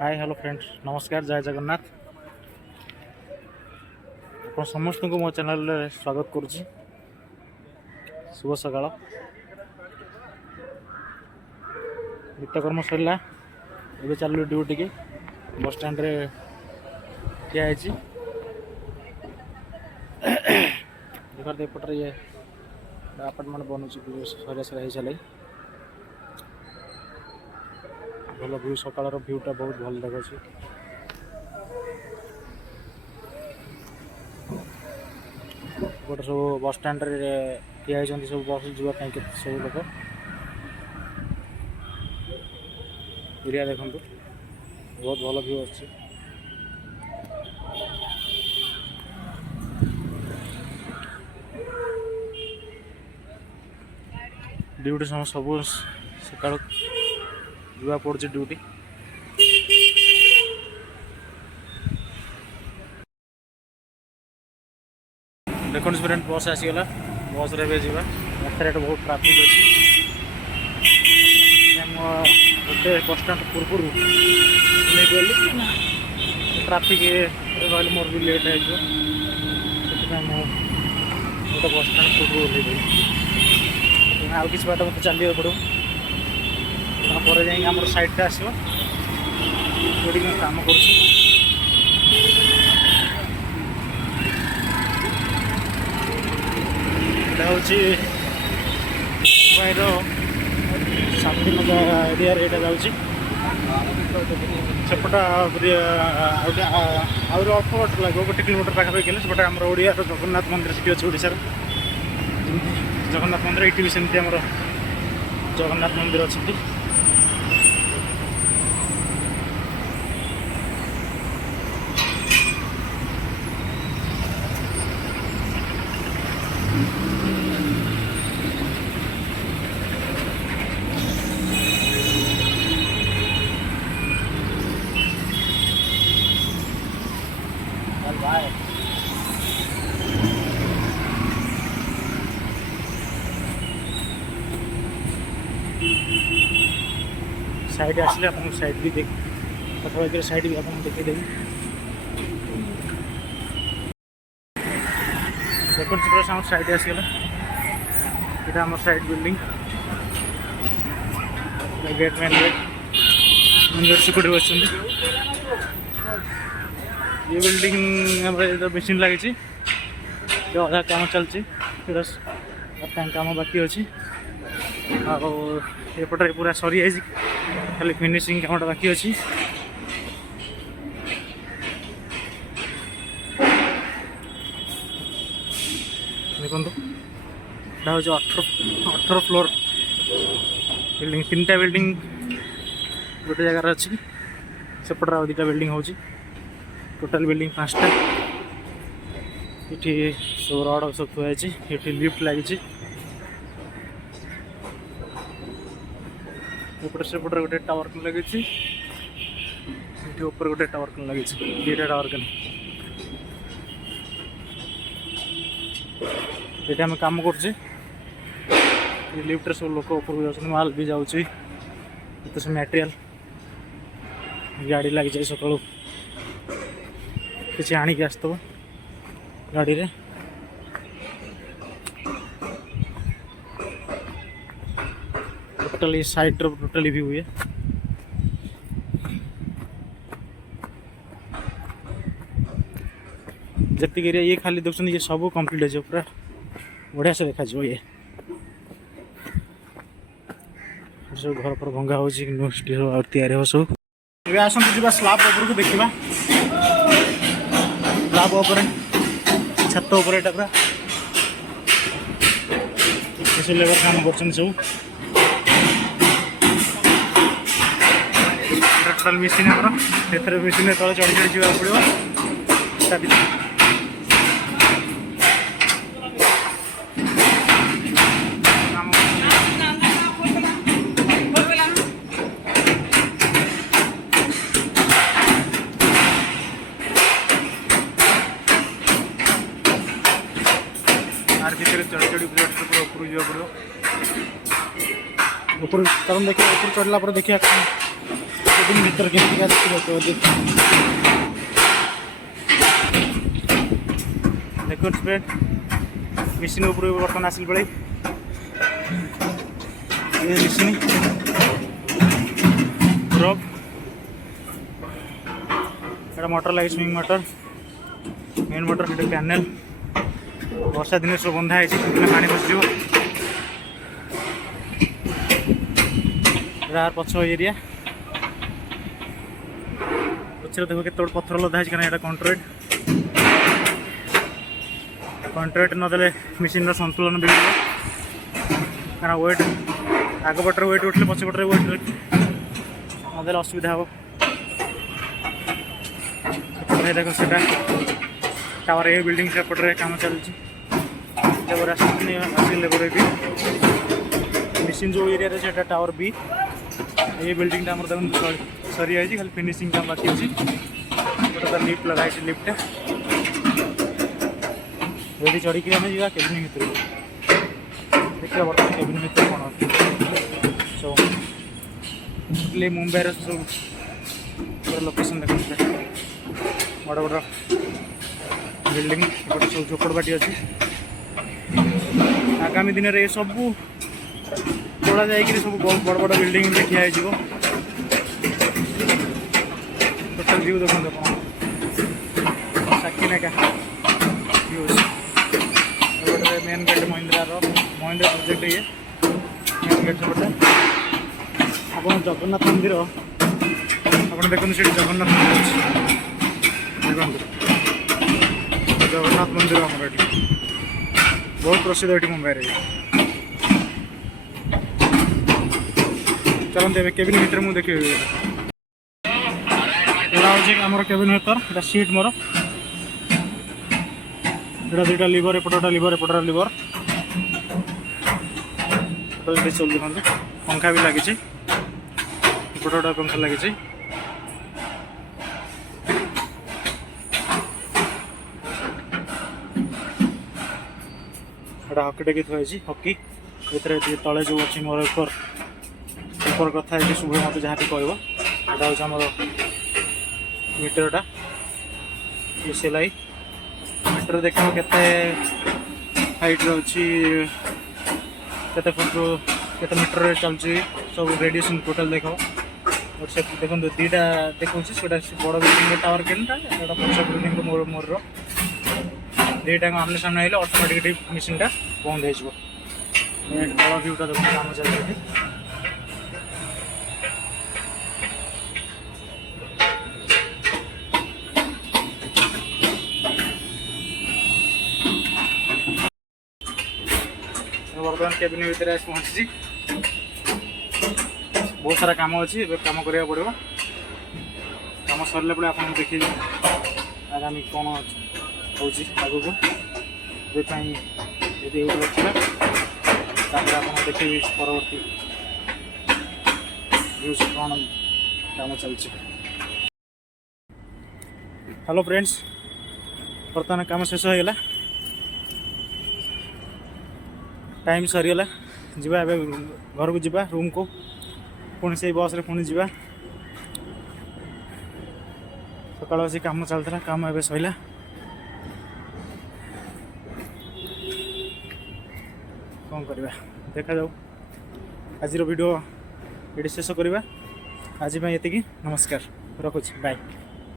Hi hello friends नमस्कार जय जगन्नाथ आप समस्त को मो चैनल स्वागत करुच्ची शुभ सकाळ नित्यकर्म सरला ए चलू ड्यूटी के बस स्टैंड रे ठिया देखते एपटे ये आपार्टमेंट बनूँ सरिया सरिया हो चल भल व्यू सकाळ भ्यूटा बहुत भल देखुची गोटे सब बस स्टैंड रे ठिया सब बस जावाई सब लोग एरिया देखु बहुत भल व्यू अच्छी ड्यूटी समय सब सकाळ जुआ पड़े ड्यूटी देखो फ्रेंड बस आसीगला बस रे जा रास्ता बहुत ट्राफिक अच्छी गोटे बस स्टाण पूर्व नहीं गली ट्राफिक रही मोर भी लेट हो गोटे बस स्टाण पूर्व ओह्ल आउ कि बाट मत चलिए पड़ो तापर जाए आम साइड आसो काम कर शांतिनगर एरिया यहाँ जाऊँगी सेपटा अल्प बाट लगे 1 किलोमीटर पाखापाखि गले सेपटे आम ओडिया जगन्नाथ मंदिर से अच्छे ओडार जगन्नाथ मंदिर ये भी सेमती आम जगन्नाथ मंदिर अच्छी साइड आसले आप साइड भी देख पाखापाखि साइड भी आप देखेदेवी देखते आम साइड आसगला यहाँ आम side building gate main gate security बस ये बिल्डिंग मेसीन लगी अधा काम चलती काम बाकी अच्छी आपटे पूरा सरी जाइए खाली फिनिशिंग काम बाकी अच्छी देखो यहाँ हूँ 18 फ्लोर बिल्डिंग 3टा बिल्डिंग गोटे जगार अच्छी सेपटे आ 2टा बिल्डिंग हो टोटाल बिल्डिंग 5टा ये सब रड सब थुआई ये लिफ्ट लगी ऊपर सेपटे गोटे टावर लगी ऊपर गोटे टावर लगी 2टा टावर ये आम कम कर लिफ्ट सब लोक ऊपर जाऊँ माल भी जाऊँगी तो सब मटेरियल गाड़ी लगी जाए सका किसी आणिक आसो गाड़ी रे टोटली साइड टोटली व्यू हुए जतिक एरिया ये खाली देखते ये सब कंप्लीट हो पूरा बढ़िया से देखा ये सब घर पर भंगा हो या सब ये आसत जा स्लाब उपरको देखा स्लाब उपर छत उपर यहाँ पूरा सब लेबर काम कर सब टोटाल मेसीन मेसीन तले चढ़ी चढ़ी जावाक पड़ो आर भितर चढ़ी चढ़ी पूरा ऊपर जावाक पड़ो ऊपर कारण देखिए ऊपर चढ़ला देखिए କେବିନ୍ ଭିତରେ କେମିତିକା ଦେଖିବାକୁ ଦେଖୁଥିବେ ମେସିନ୍ ଉପରକୁ ବର୍ତ୍ତମାନ ଆସିଲି ପଳେଇ ମେସିନ୍ ରବ୍ এটা মোটর লাগে সুইং মোটর মেন মোটর এটা প্যানেল ବର୍ଷା ଦିନେ ସବୁ ବନ୍ଧା ହେଇଛି ପାଣି ପଶିଯିବ ଏଇଟା ପଛ ଏରିଆ ପଛରେ ଦେଖ କେତେ ବଡ଼ ପଥର ଲଦା ହେଇଛି କାରଣ ଏଇଟା କଣ୍ଟ୍ରାକ୍ଟ ନଦେଲେ ମେସିନ୍ର ସନ୍ତୁଳନ ବିଗିବ କାରଣ ୱେଟ୍ ଆଗ ପଟରେ ୱେଟ୍ ଉଠିଲେ ପଛ ପଟରେ ୱେଟ୍ ନଦେଲେ ଅସୁବିଧା ହେବ ଦେଖ ସେଟା टावर ए बिल्डिंग सेपटे काम चलती लेबर आस लेबर भी मेसीन जो एरिया से टावर बी ये बिल्डिंग आम सरी जाए खाली फिनिशिंग काम बाकी अच्छी गोटे लिफ्ट लगाई लिफ्ट रेडी चढ़ी आम जा केबिन भर देखिए बर्तमान केबिन भर कौन सब मुंबई सब लोकेशन देखते बड़ बड़ बिल्डिंग गोटे सब झोपड़बाटी अच्छी आगामी दिन में सब तोड़ा जा सब बड़ बड़ बिल्डिंग देखिया टोटल व्यू देखो साक्षीनायका व्यू गोटे मेन गेट महिंद्रा प्रोजेक्ट ये मेन गेट सेपटे आप जगन्नाथ मंदिर आप देखते से जगन्नाथ मंदिर देखते जगन्नाथ मंदिर आम बहुत प्रसिद्ध ये मुंबई रे चलते केबिन भर मुझे देखिए यहाँ हूँ आम केबिन भर सीट मोर यहाँ दुटा लिवर एपटा लिवर एपटा लिवर चल देखते पंखा भी लगी एपटा पंखा लगी हकी टेक थी हकी ये तले जो अच्छी मोर ऊपर कथा है शुभ मत जहाँ भी कह हूँ मीटरटा ये सिलाई मीटर देख के हाइट अच्छी के फुट के मीटर चलती सब रेडिएशन टोटल देख देखो दीटा देखा बड़ बिल्डिंग टावर केनटा पच बिल्डिंग मोर दीटा आमने सामने आइले ऑटोमेटिकली मशीन टा बंद हो तल व्यूटा देखो काम चलती बर्तमान केबिन भर पहुँची बहुत सारा काम अच्छी काम करा पड़ो काम सरला पड़े आप देखिए आगामी कौन हूँ आगू को यदि रखा आप देखिए परवर्ती कौन काम चलती हेलो फ्रेंड्स बर्तमान काम शेष हो गला टाइम सरीगला जीवा घर को जीवा रूम को पुणी से बस रे पुणी जीवा सकाल बस काम चलता काम एवं सैला कौन करवा देखा जाऊ आज वीडियो ये शेष करवा आज ये नमस्कार रखुच्छी बाय।